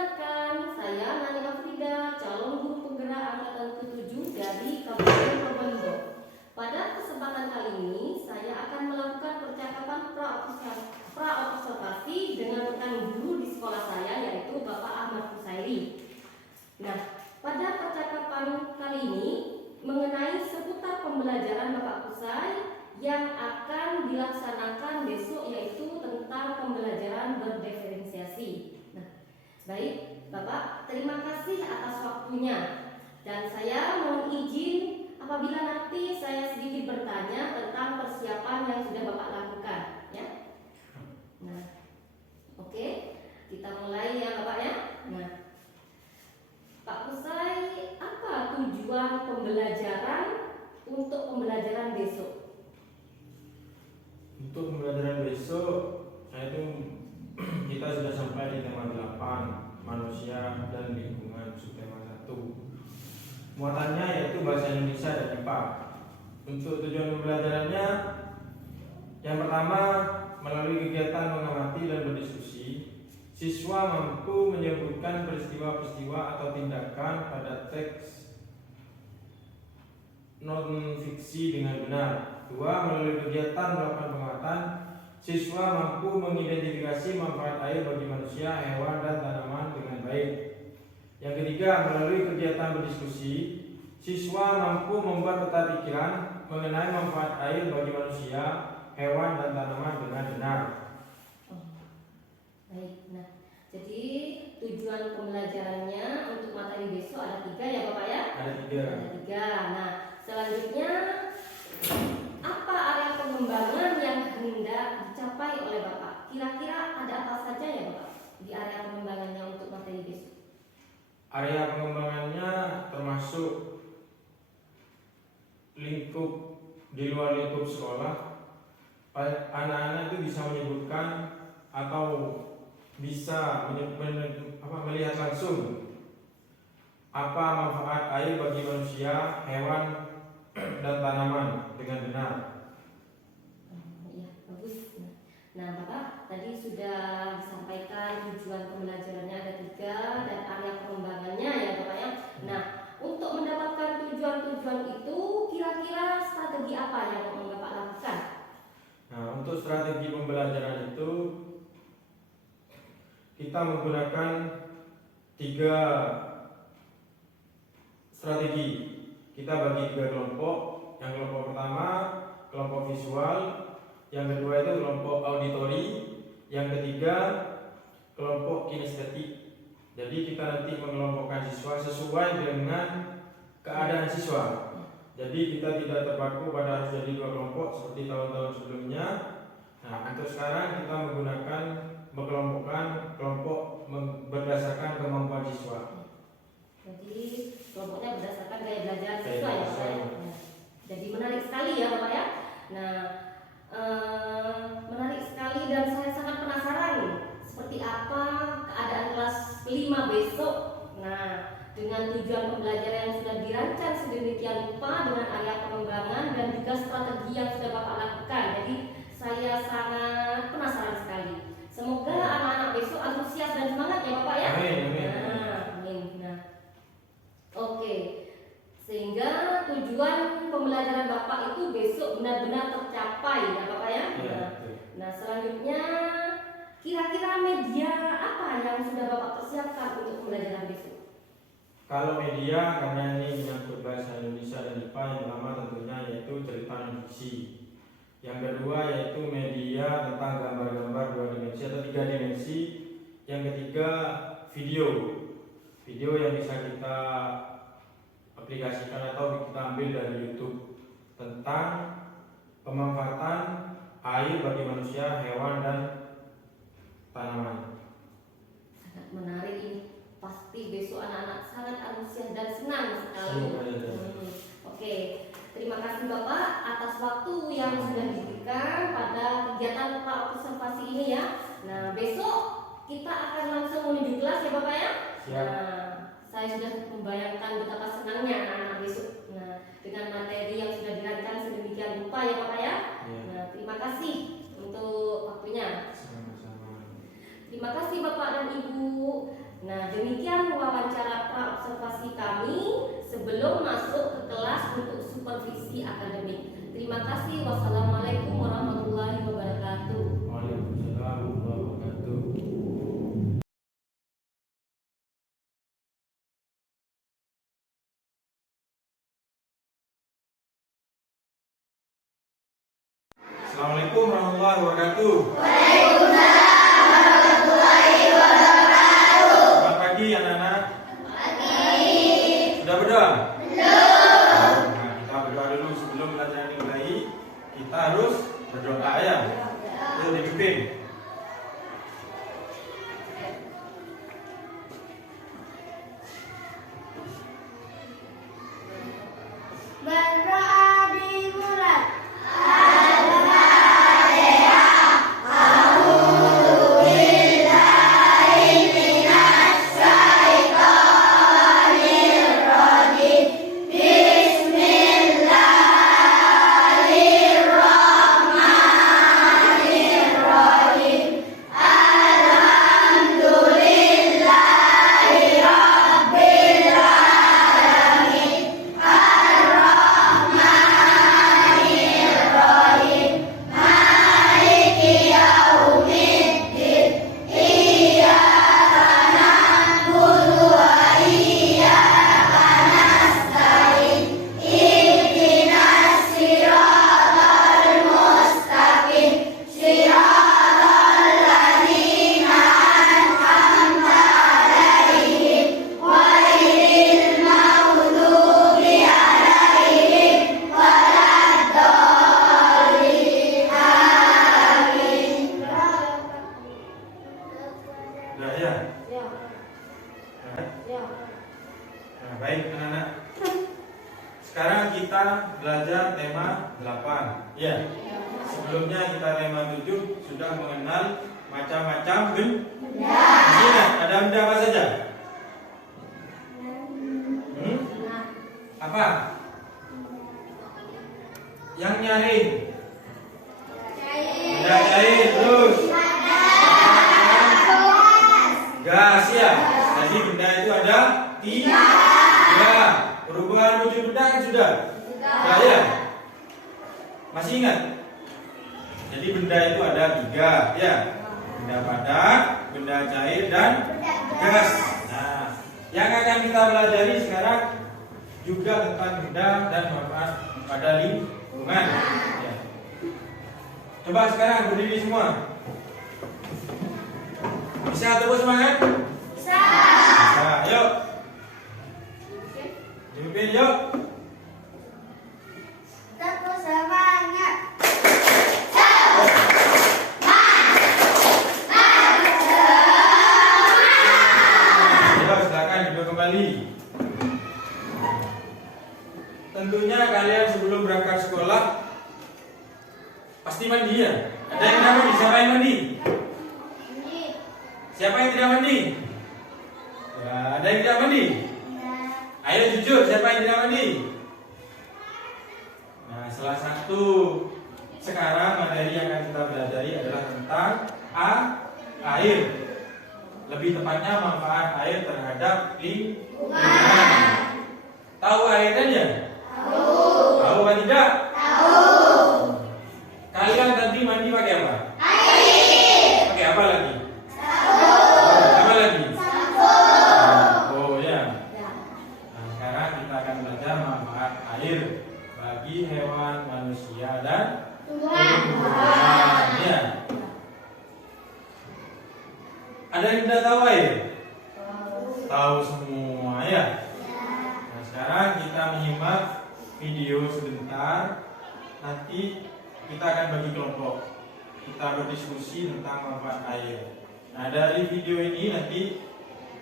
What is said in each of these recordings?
Perkenalkan, saya Nani Afrida, calon guru penggerak angkatan ke-7 dari Kabupaten Probolinggo. Pada kesempatan kali ini, saya akan melakukan percakapan pra-observasi dengan rekan guru di sekolah saya, yaitu Bapak Ahmad Kusairi. Nah, pada percakapan kali ini mengenai seputar pembelajaran Bapak Kusai yang akan dilaksanakan besok, yaitu tentang pembelajaran berdiferensiasi. Baik, Bapak, terima kasih atas waktunya. Dan saya mohon izin apabila nanti saya sedikit bertanya tentang persiapan yang sudah Bapak lakukan, ya. Nah, oke, kita mulai ya Bapak ya. Nah, Pak Kusai, apa tujuan pembelajaran untuk pembelajaran besok? Untuk pembelajaran besok, kita sudah sampai di tema 8, manusia dan lingkungan, subtema 1. Muatannya yaitu bahasa Indonesia dan IPA. Untuk tujuan pembelajarannya, yang pertama, melalui kegiatan mengamati dan berdiskusi, siswa mampu menyebutkan peristiwa-peristiwa atau tindakan pada teks non-fiksi dengan benar. 2. Melalui kegiatan melakukan pengamatan, siswa mampu mengidentifikasi manfaat air bagi manusia, hewan, dan tanaman dengan baik. Yang ketiga, melalui kegiatan berdiskusi, siswa mampu membuat peta pikiran mengenai manfaat air bagi manusia, hewan, dan tanaman dengan benar. Baik, nah, jadi tujuan pembelajarannya untuk materi besok ada 3 ya Bapak ya? Ada 3. Ada 3. Nah, selanjutnya apa area pengembangan yang hendak dicapai oleh Bapak? Kira-kira ada apa saja ya Bapak di area pengembangannya untuk materi besok? Area pengembangannya termasuk lingkup, di luar lingkup sekolah. Anak-anak itu bisa menyebutkan atau bisa melihat langsung apa manfaat air bagi manusia, hewan, dan tanaman dengan benar. Ya, bagus. Nah, Bapak tadi sudah disampaikan tujuan pembelajarannya ada 3 dan area pengembangannya ya Bapak ya. Nah, untuk mendapatkan tujuan-tujuan itu kira-kira strategi apa yang mau Bapak lakukan? Nah, untuk strategi pembelajaran itu kita menggunakan 3 strategi. Kita bagi 3 kelompok. Yang kelompok pertama kelompok visual, yang kedua itu kelompok auditori, yang ketiga kelompok kinestetik. Jadi kita nanti mengelompokkan siswa sesuai dengan keadaan siswa. Jadi kita tidak terpaku pada harus jadi 2 kelompok seperti tahun-tahun sebelumnya. Nah, untuk sekarang kita menggunakan mengelompokkan kelompok berdasarkan kemampuan siswa. Jadi kelompoknya berdasarkan gaya belajar siswa ya Bapak ya. Nah, jadi menarik sekali ya Bapak ya. Nah, menarik sekali dan saya sangat penasaran seperti apa keadaan kelas 5 besok. Nah, dengan tujuan pembelajaran yang sudah dirancang sedemikian rupa dengan area pengembangan dan juga strategi yang sudah Bapak lakukan. Jadi saya sangat penasaran sekali. Semoga anak-anak besok antusias dan semangat ya Bapak ya. Amin, amin. Amin. Nah, oke. Sehingga tujuan pembelajaran Bapak itu besok benar-benar tercapai ya Bapak ya. Nah, selanjutnya kira-kira media apa yang sudah Bapak persiapkan untuk pembelajaran besok? Kalau media, karena ini menyangkut bahasa Indonesia dan IPA, yang pertama tentunya yaitu cerita non-fiksi. Yang kedua yaitu media tentang gambar-gambar 2 dimensi atau 3 dimensi. Yang ketiga video yang bisa kita aplikasikan atau kita ambil dari YouTube tentang pemanfaatan air bagi manusia, hewan, dan tanaman. Sangat menarik ini. Pasti besok anak-anak sangat antusias dan senang sekali. Oke, terima kasih Bapak atas waktu yang sudah diberikan pada kegiatan pra-observasi ini ya. Nah, besok kita akan langsung menuju kelas ya Bapak ya. Siap. Nah, saya sudah membayangkan betapa senangnya anak-anak besok. Nah, dengan materi yang sudah dirancang sedemikian rupa ya Bapak ya. Nah, terima kasih untuk waktunya. Sama-sama. Terima kasih Bapak dan Ibu. Nah, demikian wawancara praobservasi kami sebelum masuk ke kelas untuk supervisi akademik. Terima kasih. Wassalamualaikum warahmatullahi wabarakatuh. Waalaikumsalam warahmatullahi wabarakatuh. Assalamualaikum warahmatullahi wabarakatuh. Waalaikumsalam warahmatullahi wabarakatuh. Selamat pagi anak-anak. Pagi. Sudah berdoa? Belum. Nah, kita berdoa dulu sebelum pelajaran dimulai. Kita harus berdoa ya. Itu dipimpin. Berdoa dimulai. Sudah ya. Ya, Nah, ya. baik anak-anak. Sekarang kita belajar tema 8. Ya. Sebelumnya kita tema 7 sudah mengenal macam-macam benda. Masih ingat ada benda apa saja? Nah, Apa? Yang nyaring. Benda cair terus. Gas ya. Jadi benda itu ada 3. Perubahan wujud benda kan sudah. Sudah ya. Masih ingat? Jadi benda itu ada 3 ya. Benda padat, benda cair dan gas. Nah, yang akan kita pelajari sekarang juga tentang benda dan manfaat pada lingkungan. Ya. Coba sekarang berdiri semua. Bisa tepuk semangat? Bisa. Nah, yuk. Dipimpin yuk. Tepuk semangat. Coba silakan duduk kembali. Tentunya kalian sebelum berangkat sekolah pasti mandi ya. Ada yang tidak mandi? Siapa yang mandi? Siapa yang tidak mandi? Ya, ada yang tidak mandi? Ayo jujur, siapa yang tidak mandi? Nah, salah satu sekarang materi yang akan kita pelajari adalah tentang air. Lebih tepatnya manfaat air terhadap lingkungan. Tahu air kan ya? Tahu. Tahu apa tidak? Tahu. Kalian nanti mandi pakai apa? Air. Pakai apa lagi? Sabun. Apa lagi? Sabun. Oh ya. ya. Nah, sekarang kita akan belajar manfaat air bagi hewan, manusia dan tumbuhan. Ya. Ada yang tidak tahu air? Tahu semua ya. Nah, sekarang kita menyimak video sebentar. Nanti kita akan bagi kelompok. Kita berdiskusi tentang manfaat air. Nah, dari video ini nanti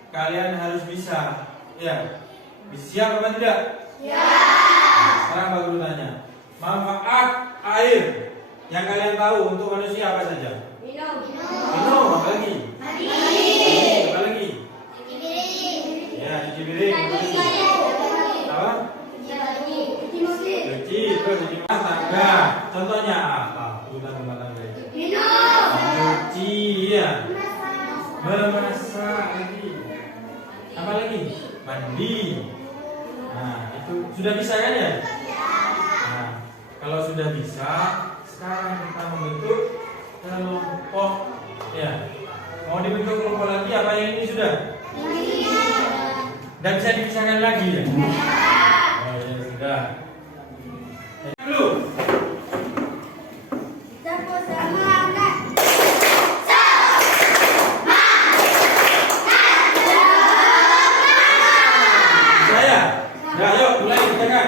kalian harus bisa, ya. Siap apa tidak? Ya. Sekarang Pak Guru tanya, manfaat air yang kalian tahu untuk manusia apa saja? Minum. Minum, apa lagi? Mandi. Apa lagi? Cuci piring. Ya, cuci piring. Apa lagi? Apa? Cuci mobil. Cuci, terus cuci rumah tangga. Contohnya apa? Urutan rumah tangga itu. Minum. Cuci, ya. Memasak lagi. Apa lagi? Mandi. Nah, itu sudah bisa kan ya? Nah, kalau sudah bisa, sekarang kita membentuk kelompok. Ya, mau dibentuk kelompok lagi apa yang ini sudah? Dan bisa dipisahkan lagi ya? Oh ya sudah. Dulu. Nah, yuk mulai kerjakan.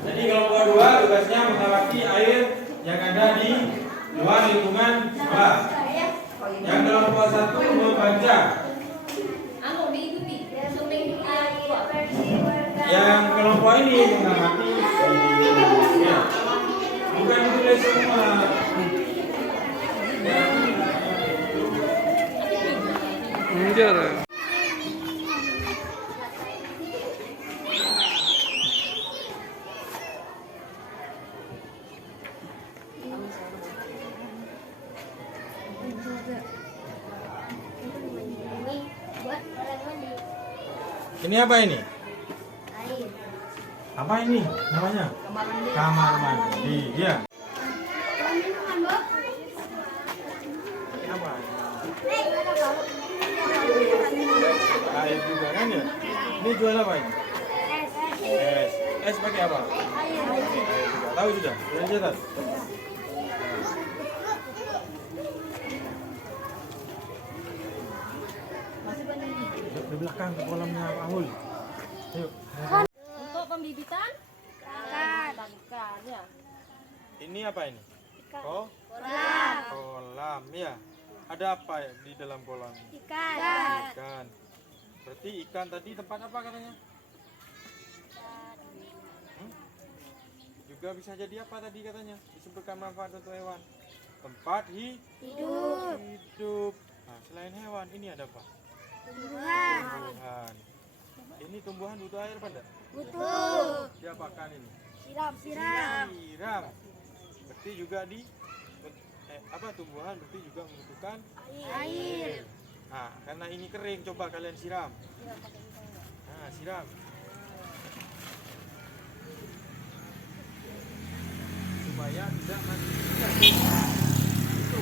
Jadi kelompok 2 tugasnya mengawasi air yang ada di luar lingkungan sekolah. Yang kelompok 1 membaca. Yang kelompok ini mengamati. Ya. Bukan ditulis semua. Enggak. Ini apa ini? Apa ini namanya? Kamar mandi. Iya. Apa? Air juga kan ya? Ini jual apa ini? Es. Es pakai apa? Air juga. Tahu sudah? Sudah catat? Di belakang ke kolamnya Pak Hul. Ayo. Untuk pembibitan ikan ya. Ini apa ini? Kolam. Kolam ya. Ada apa ya di dalam kolam? Ikan. Ikan. Berarti ikan tadi tempat apa katanya? Juga bisa jadi apa tadi katanya? Disebutkan manfaat untuk hewan. Tempat hidup. Nah, selain hewan ini ada apa? Tumbuhan. Ini tumbuhan butuh air apa enggak? Butuh. Diapakan ini? Siram. Berarti juga tumbuhan berarti juga membutuhkan Air. Nah, karena ini kering, coba kalian siram. Nah, siram. Supaya tidak mati. Itu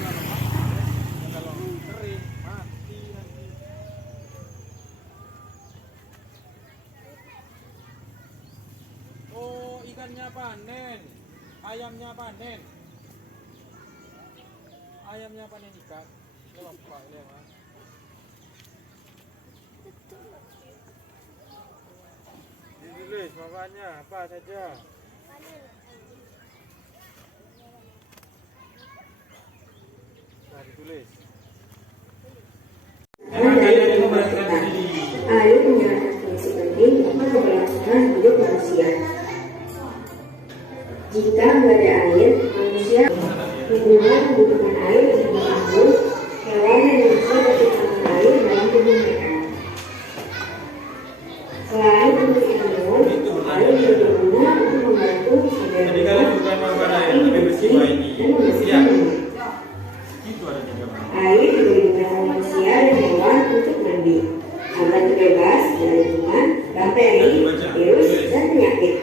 kalau kering mati nanti. Oh, ikannya panen. Ayamnya panen. Ayamnya panen ikan. Lupa ya, Mas. Ditulis makanya apa saja. Nah, ditulis. Air menyerahkan fungsi penting untuk keberlangsungan hidup manusia. Jika nggak ada air, manusia lingkungan membutuhkan air untuk bertumbuh, hewan dan manusia berkebutuhan air dalam tubuh mereka. Selain untuk minum, air juga berguna untuk membantu Jadi kalian bukan manfaat air, tapi peristiwa ini. dan membersihkan rumah. Itu ada tiga manfaat. Air juga digunakan manusia dan hewan untuk mandi, agar terbebas dari kuman, bakteri, virus, dan penyakit.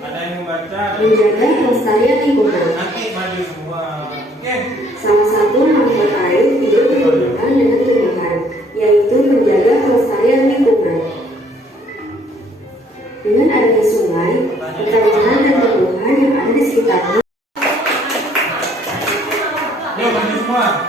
Ada yang membaca. Menjaga kelestarian lingkungan. Nanti maju semua. Oke. Salah satu manfaat air hidup berhubungan dengan tumbuhan, yaitu menjaga kelestarian lingkungan. Dengan adanya sungai, pertanian dan tumbuhan yang ada di sekitarnya Yuk maju semua.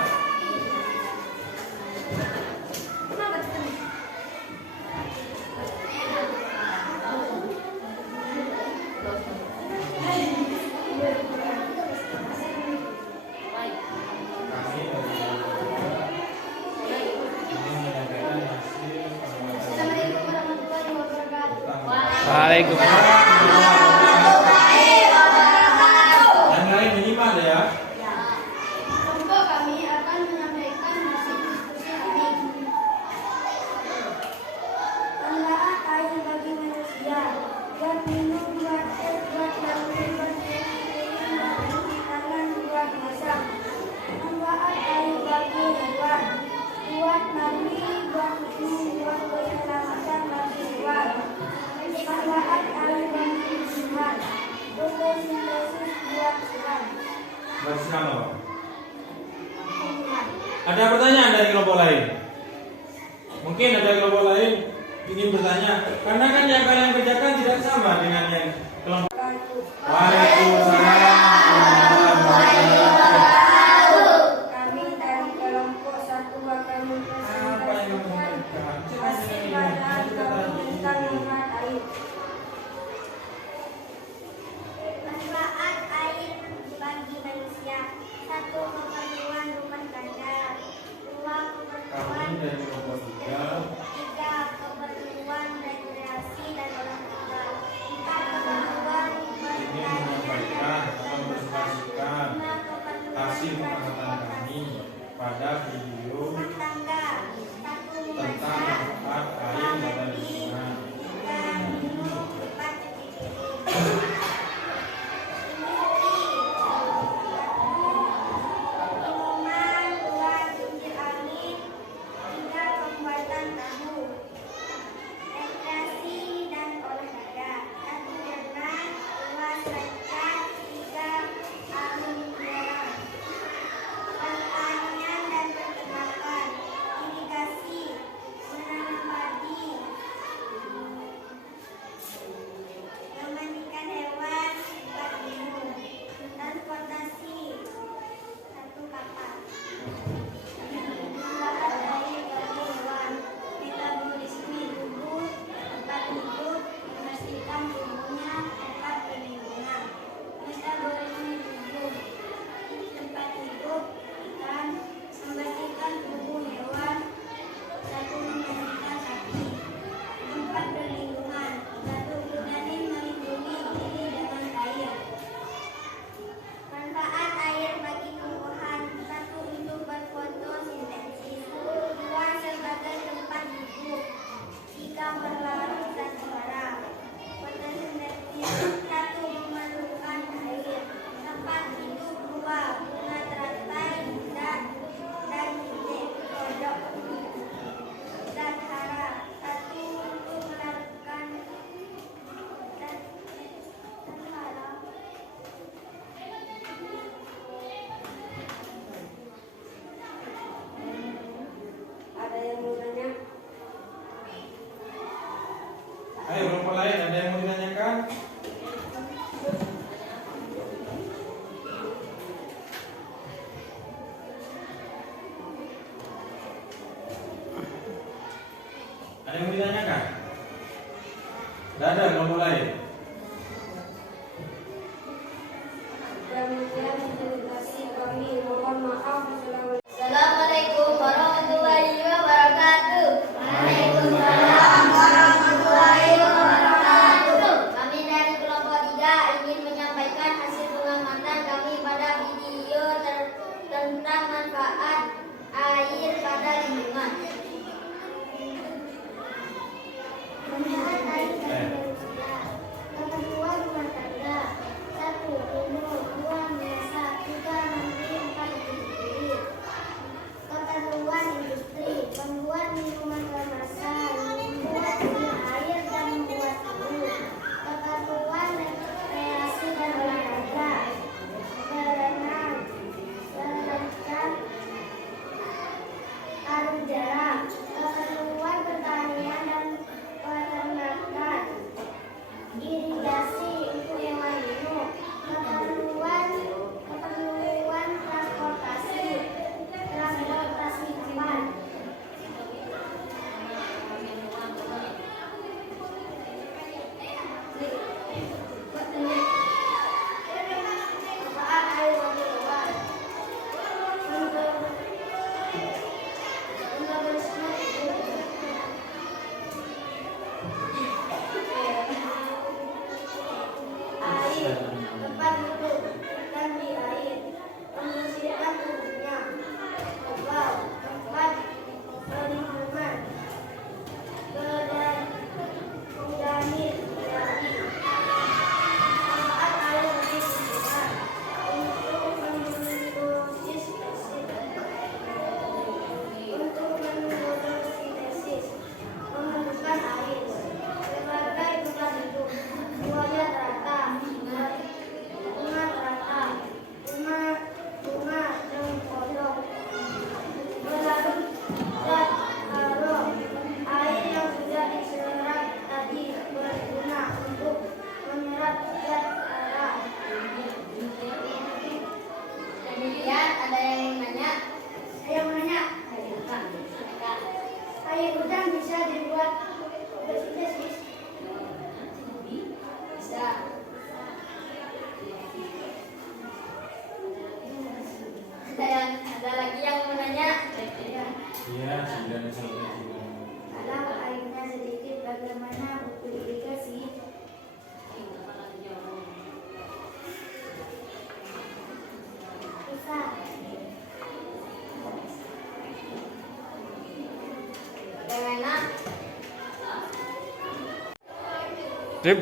Waalaikumsalam. Yang lain menyimak ya. Kelompok kami akan menyampaikan hasil diskusi ini. Pengelolaan air bagi manusia, buat minum, buat es, buat lampu, buat minum, buat cuci tangan, buat masak. Manfaat air bagi hewan, buat mandi, buat program ini membuat keselamatan bagi hewan. Manfaat air bagi lingkungan. Fotosintesis buat serang. Bersinar. Ada pertanyaan dari kelompok lain? Mungkin ada kelompok lain ingin bertanya, karena kan yang kalian kerjakan tidak sama dengan yang kelompok. Waalaikumsalam. Kami dari kelompok 1 akan mempresentasikan hasil badan tentang manfaat air. Manfaat air bagi manusia. 1. Keperluan rumah tangga. 2. Keperluan Kami dari kelompok 3. 3. Keperluan rekreasi dan olahraga. 4. Keperluan Ingin menyampaikan atau mempresentasikan 5. Keperluan hasil pengamatan kami pada video rumah tangga. 1. tentang manfaat air pada lingkungan. 3. Minum. 4. Cuci piring. Minuman. 2. Kincir angin. 3. Pembuatan tahu. Rekreasi dan olahraga. 1. Berenang. 2. Selancar. 3. Angin belerang. Pertanian dan peternakan. Irigasi. Menanam padi. Memandikan hewan. Tempat minum. Transportasi. 1. Kapal. Manfaat air bagi hewan. Metabolisme tubuh. Tempat hidup. Memastikan tubuhnya tempat perlindungan. Metabolisme tubuh. Tempat hidup ikan. Membersihkan tubuh hewan. 1. Membersihkan kaki. Tempat perlindungan. 1. Gunanya melindungi diri dengan air. Manfaat air bagi tumbuhan. 1. Untuk berfotosintesis. 2. Sebagai tempat hidup. 3. Berlarut dan suara. Fotosintesis. 1. Memerlukan air. Tempat hidup. 2. Bunga teratai dan kodok. Zat hara. 1. Untuk melakukan zat hara. Ada yang mau tanya? Ayo kelompok lain, ada yang mau ditanyakan? Ada yang mau ditanyakan? Tidak ada kelompok lain. Demikian presentasi kami. Mohon maaf. Assalamualaikum warahmatullahi wabarakatuh. Waalaikumsalam warahmatullahi wabarakatuh. Kami dari kelompok 3 ingin menyampaikan hasil pengamatan kami pada video tentang manfaat air pada lingkungan. Manfaat air bagi manusia. air hujan bisa dibuat besi. Bisa. Ada lagi yang mau nanya? Iya, sudah selesai. Kalau airnya sedikit, bagaimana buku irigasi? Bisa. Bagaimana? Rip.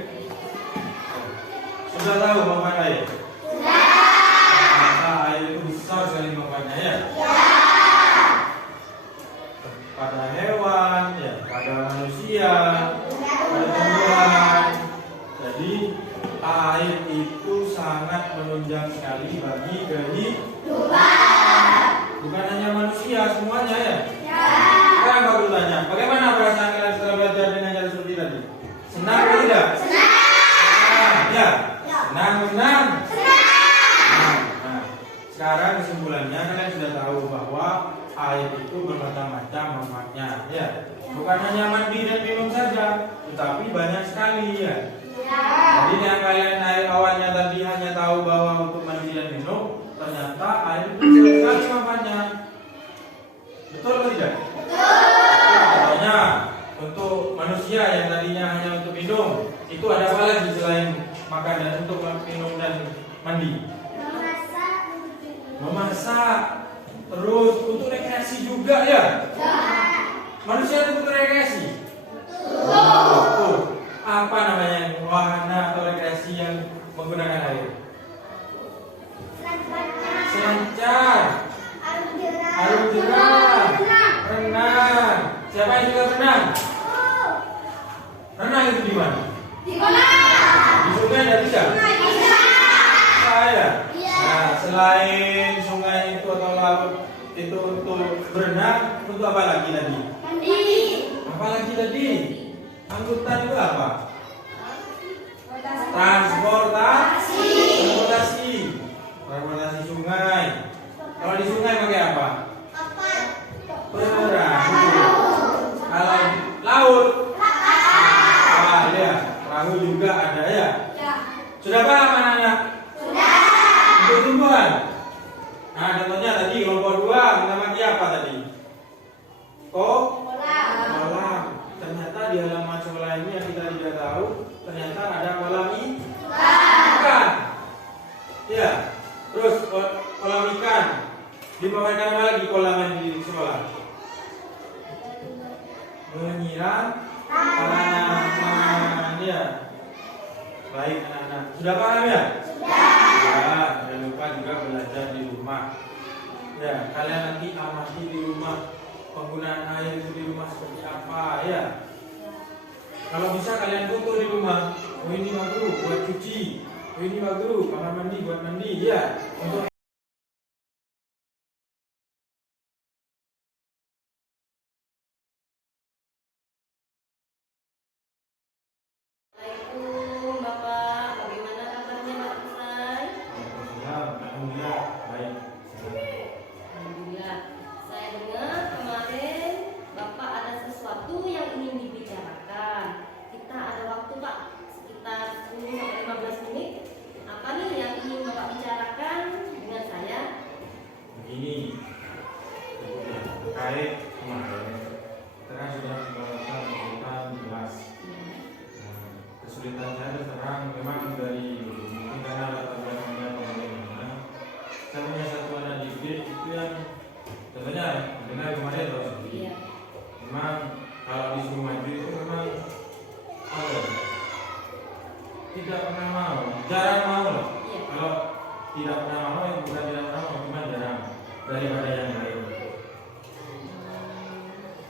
Sudah tahu manfaat air? Ternyata air itu besar sekali manfaatnya ya. Pada hewan, ya, pada manusia, pada tumbuhan. Jadi air itu sangat menunjang sekali bagi kehidupan. Bukan hanya manusia, semuanya ya. Sekarang aku bertanya, bagaimana perasaan kalian setelah belajar dengan cara seperti tadi? Senang atau tidak? Senang. Ya. Senang. Nah, sekarang kesimpulannya kalian sudah tahu bahwa air itu bermacam-macam manfaatnya, ya. Bukan hanya mandi dan minum saja, tetapi banyak sekali ya. Jadi yang kalian air awalnya tadi hanya tahu bahwa untuk mandi dan minum, ternyata air itu besar sekali manfaatnya. Betul atau tidak? Contohnya untuk manusia yang tadinya hanya untuk minum, itu ada apa lagi selain makan dan untuk minum dan mandi? Memasak. Terus untuk rekreasi juga ya? Manusia itu untuk rekreasi? Betul. Apa namanya wahana atau rekreasi yang menggunakan air? Selancar, arung jeram, renang. Siapa yang suka renang? Renang itu di mana? Di kolam. Di sungai tidak bisa? Saya. Nah, selain sungai itu atau laut itu untuk berenang, untuk apa lagi tadi? Mandi. Apa lagi tadi? Angkutan itu apa? Transportasi sungai. Kalau di sungai pakai apa? Perahu. Kalau laut? Ya, perahu juga ada ya. Sudah paham anak-anak? Untuk tumbuhan. Nah, contohnya tadi kelompok 2 mengamati apa tadi? Kolam. Ternyata di halaman sekolah ini yang kita tidak tahu, ternyata ada kolam ikan. Ya. Terus kolam ikan. Dimakan apa lagi kolam yang di sekolah? Menyiram tanaman. Ya. Baik anak-anak. Sudah paham ya? Ya, jangan lupa juga belajar di rumah. Ya, kalian nanti amati di rumah penggunaan air itu di rumah seperti apa ya. Kalau bisa kalian foto di rumah. Oh ini bagus buat cuci. Oh ini bagus kamar mandi buat mandi ya. Untuk Assalamualaikum Bapak, bagaimana kabarnya Pak Kusai? alhamdulillah baik. Alhamdulillah. Saya dengar kemarin Bapak ada sesuatu yang ingin dibicarakan. Kita ada waktu Pak, sekitar 10-15 menit. Apa nih yang ingin Bapak bicarakan dengan saya? Begini, terkait kemarin, kita kan sudah membahas kesulitan jelas. Kesulitan saya terang memang dari mungkin karena latar belakangnya bagaimana. Saya punya satu anak didik itu yang contohnya dengar kemarin loh sendiri. Iya. Memang kalau disuruh maju itu memang apa? Tidak pernah mau, jarang mau lah. Iya. Kalau tidak pernah mau, ya bukan tidak pernah mau, cuma jarang daripada yang lain.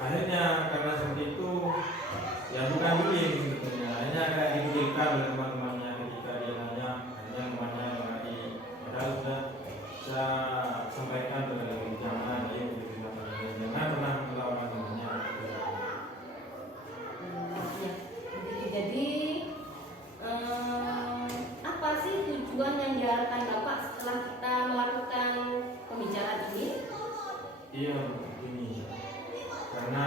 Akhirnya karena seperti itu, ya bukan bullying sebetulnya. Akhirnya kayak dipikirkan oleh teman-temannya ketika dia nanya, akhirnya temannya lagi. Padahal sudah saya sampaikan berbagai jangan, ayo jangan pernah melawan temannya. Ya, begitu. Jadi apa sih tujuan yang diharapkan Bapak setelah kita melakukan pembicaraan ini? Iya, begini. Karena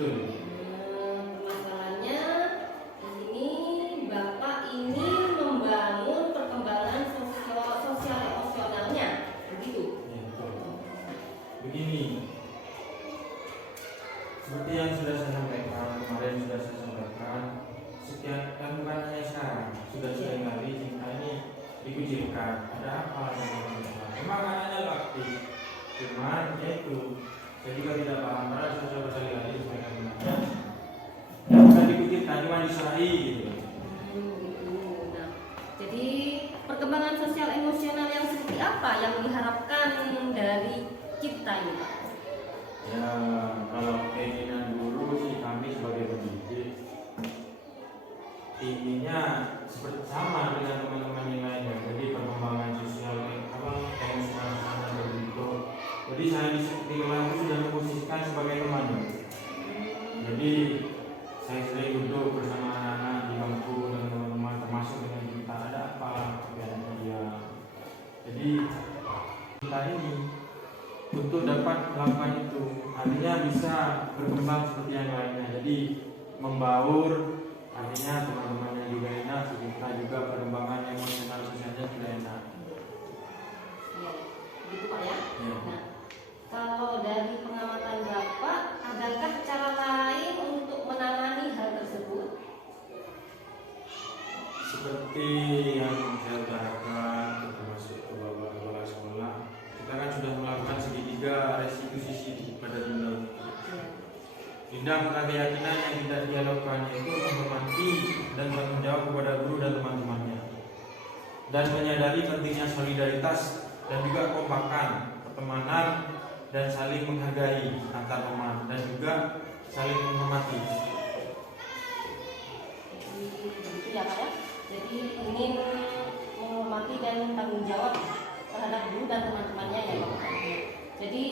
Betul. Permasalahannya di sini Bapak ingin membangun perkembangan sosial emosionalnya, begitu? Ya, betul. Begini, seperti yang sudah saya sampaikan kemarin, sekian kan bukan hanya sekarang, sudah sering kali cinta ini dikucilkan. Ada apa dengan cinta? Memang anaknya aktif, cuman yaitu saya juga tidak paham, karena saya sudah berkali-kali sampaikan kemarin. Yang bukan dikucilkan, cuma diserahi gitu. Gitu. Nah, jadi perkembangan sosial emosional yang seperti apa yang diharapkan dari kita ini, Pak? Ya, kalau keinginan guru sih kami sebagai pendidik inginnya seperti sama dengan teman-teman yang lainnya. Jadi perkembangan sosial emosional sana berbentuk. Jadi saya di sekolah itu sudah memposisikan sebagai teman. Jadi saya sering duduk bersama anak-anak di bangku dan teman-teman, termasuk dengan kita, ada apa dengan dia. Jadi kita ini untuk dapat melakukan itu artinya bisa berkembang seperti yang lainnya. Jadi membaur, artinya teman-temannya juga enak, kita juga perkembangan emosional sosialnya juga enak. Ya, gitu Pak ya. Ya. Nah, kalau dari pengamatan Bapak, adakah cara lain untuk menangani hal tersebut? Seperti yang saya utarakan, termasuk kepala sekolah, kita kan sudah melakukan segitiga restitusi pada benda. Bidang keyakinan yang tidak dialogkan yaitu menghormati dan bertanggung jawab kepada guru dan teman-temannya, dan menyadari pentingnya solidaritas dan juga kompakan, pertemanan dan saling menghargai antar teman dan juga saling menghormati. Jadi begitu ya Pak ya. Jadi ingin menghormati dan tanggung jawab terhadap guru dan teman-temannya ya Pak. Jadi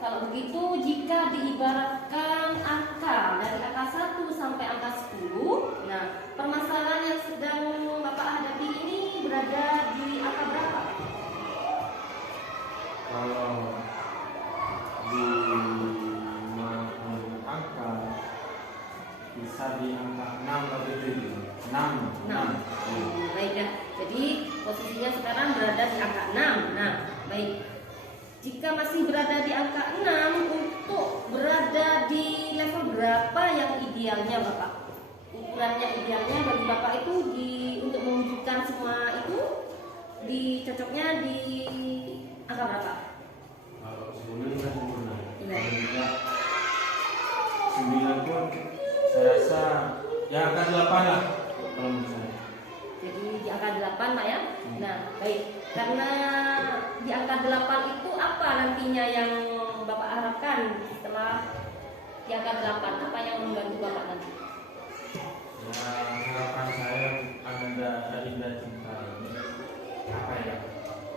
kalau begitu, jika diibaratkan angka dari angka 1 sampai angka 10, nah permasalahan yang sedang Bapak hadapi ini berada di angka berapa? Kalau di angka bisa di angka 6 atau 7. 6. Baik ya. Jadi posisinya sekarang berada di angka 6. Nah, baik. Jika masih berada di angka 6, untuk berada di level berapa yang idealnya Bapak? Ukurannya idealnya bagi Bapak itu untuk mewujudkan semua itu dicocoknya di angka berapa? Kalau 10 kan sempurna. Iya. Kalau 9 pun saya rasa ya angka 8 lah kalau menurut saya. Jadi di angka 8 Pak ya. Nah, baik. Karena di angka 8 itu apa nantinya yang Bapak harapkan setelah di angka 8? Apa yang membantu Bapak nanti? Ya, harapan saya akan ada cinta ini apa ya?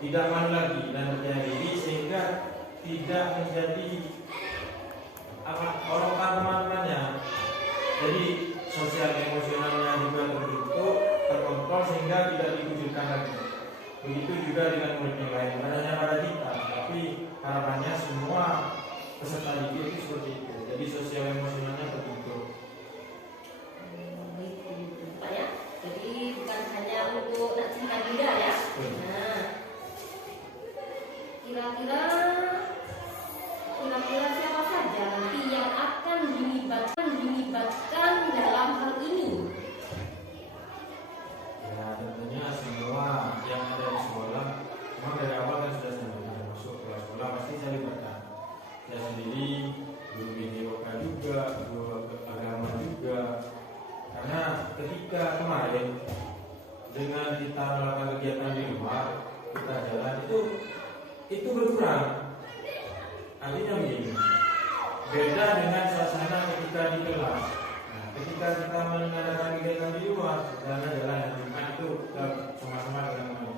Tidak malu lagi dan percaya diri sehingga tidak menjadi orang teman-temannya. Jadi sosial emosionalnya juga terbentuk, terkontrol sehingga tidak dikucilkan lagi. Begitu juga dengan murid yang lain, bukan hanya pada kita, tapi harapannya semua peserta didik itu seperti itu. Jadi sosial emosionalnya terbentuk. Pak ya. Jadi bukan hanya untuk nak cinta benda ya. Nah, kira-kira siapa saja nanti yang akan dilibatkan dalam hal ini? Ya tentunya semua yang ada di sekolah, memang dari awal kan sudah saya masuk kelas sekolah pasti saya libatkan. Saya sendiri, guru BDOK juga, guru agama juga. Karena ketika kemarin dengan kita melakukan kegiatan di luar, kita jalan itu berkurang. Artinya begini, beda dengan suasana ketika di kelas. Nah, ketika kita mengadakan kegiatan di luar, jalan-jalan itu sama-sama dengan teman.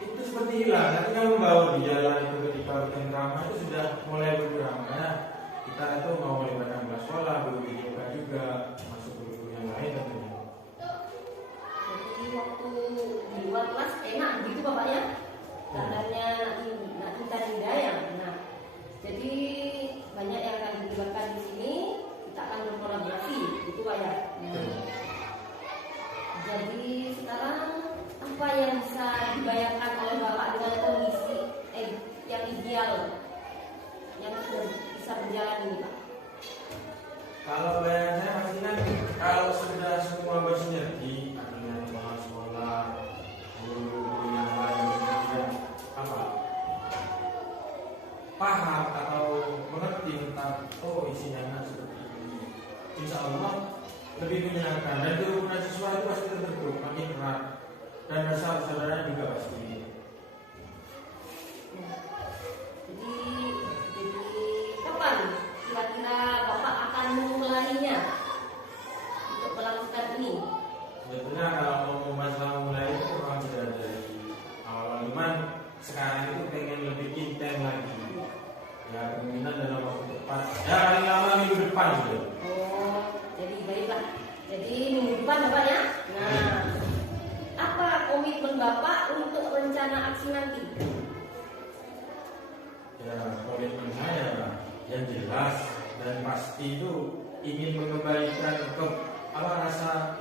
Itu seperti hilang. Nanti kan membawa di jalan itu ketika bercengkrama itu sudah mulai berkurang. Karena kita itu mau melibatkan kelas sekolah, guru juga, masuk guru yang lain tentunya. Jadi waktu di luar kelas enak gitu Bapak ya. Tandanya nak cinta benda ya. Nah, jadi banyak yang akan dilibatkan di sini. Kalau bayangan saya pasti kan kalau sudah semua bersinergi, artinya kepala sekolah, guru yang lain juga apa paham atau mengerti tentang isinya anak seperti ini, insya Allah lebih menyenangkan dan kerukunan siswa itu pasti terbentuk makin erat dan rasa persaudaraan juga pasti. Jadi kapan kira-kira Bapak akan memulainya untuk melakukan ini? Sebetulnya kalau mau masalah mulai itu memang sudah dari awal, cuman sekarang itu pengen lebih intens lagi. Ya kemungkinan dalam waktu depan, ya paling lama minggu depan sudah. Oh, jadi baiklah. Jadi minggu depan Bapak ya. Nah, apa komitmen Bapak untuk rencana aksi nanti? Ya komitmen saya yang jelas dan pasti itu ingin mengembalikan ke rasa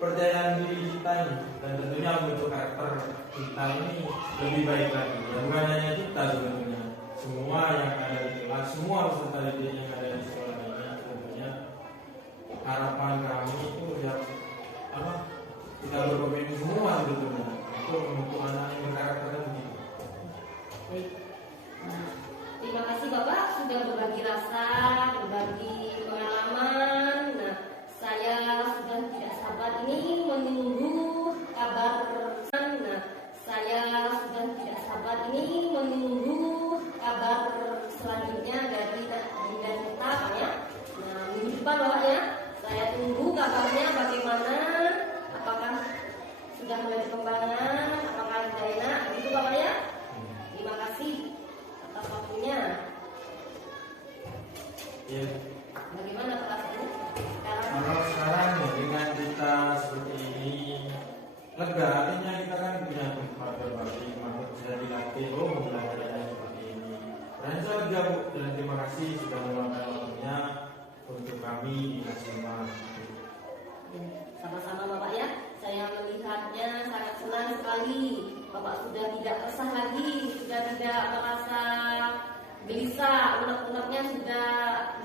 percayaan diri kita ini, dan tentunya untuk karakter kita ini lebih baik lagi. Dan bukan hanya kita sebetulnya, semua yang ada di kelas, semua peserta didik yang ada di sekolah ini, tentunya harapan kami itu ya kita berkomitmen semua sebetulnya untuk membentuk anak yang berkarakter dan begitu. Baik. Nah, terima kasih Bapak sudah berbagi rasa, berbagi pengalaman. Nah, saya sudah tidak sabar ini menunggu kabar. Nah, saya sudah tidak sabar ini menunggu kabar selanjutnya dari kita Pak ya. Nah, minggu depan Bapak ya, saya tunggu kabarnya bagaimana, apakah sudah mulai perkembangan, apakah sudah enak, begitu Bapak ya. Terima kasih atas waktunya. Ya. Bagaimana Pak Asri? Kalau sekarang ya, dengan kita seperti ini lega, artinya kita kan punya tempat berbagi, tempat bisa dilatih, belajar yang seperti ini. Dan saya juga Bu, dan terima kasih sudah meluangkan waktunya untuk kami di Nasional. Sama-sama Bapak ya. Saya melihatnya sangat senang sekali. Bapak sudah tidak resah lagi, sudah tidak merasa gelisah, unek-uneknya sudah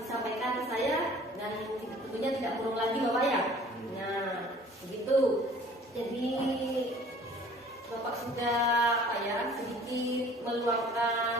disampaikan ke saya dan tentunya tidak burung lagi Bapak ya. Nah, begitu. Jadi Bapak sudah sedikit meluangkan